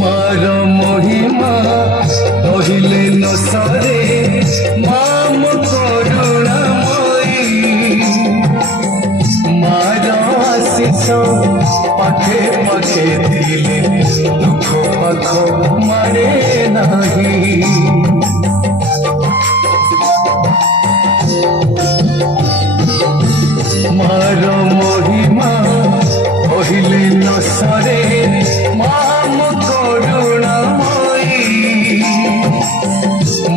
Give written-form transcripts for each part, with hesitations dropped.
मार महिमा कहिले न सरे माम करुणामयी मार आशीष पाखे पाखे दिले दुख पाख मारे नहीं मार महिमा कहिले न सरे माम करुणामयी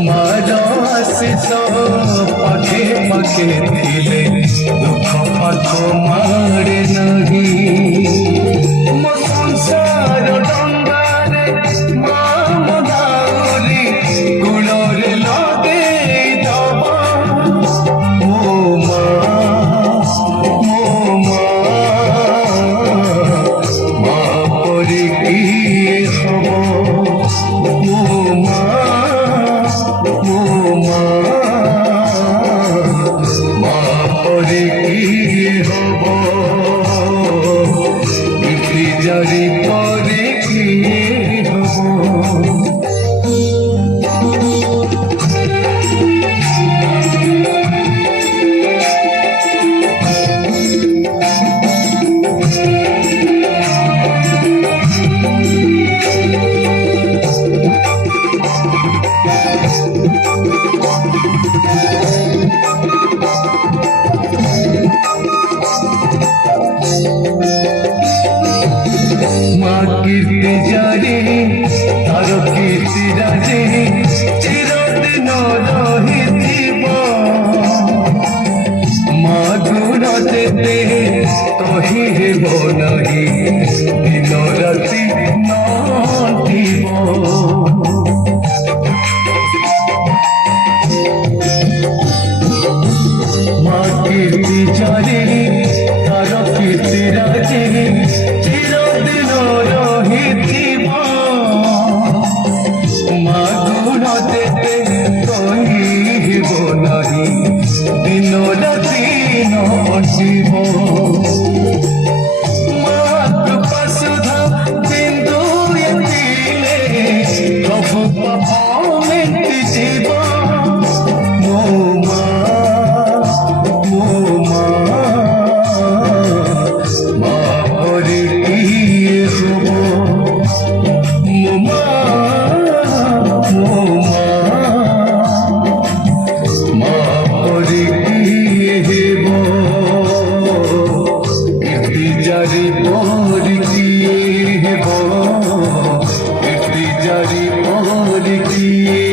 मार आशीष पाखे पाखे दिले दुख पाख मारे नहीं मो संसार डंगारे माम दाउरी कूଳରେ लगे दबा मो जारी परे किए हबो कीर्ति जारी तार कीर्ति राजे चिरदिन रहिथिब मधुर जेते कहि हेब नाही दिन राति नथिब कीर्ति जारी तार कीर्ति राजे चिरदिन मधुर जेते कहिब नाही दिन राति नथिब कृपा सुधा बिंदु एतिले प्रभु पाप मेटिजिब जारी परे किए हेब जारी परे किए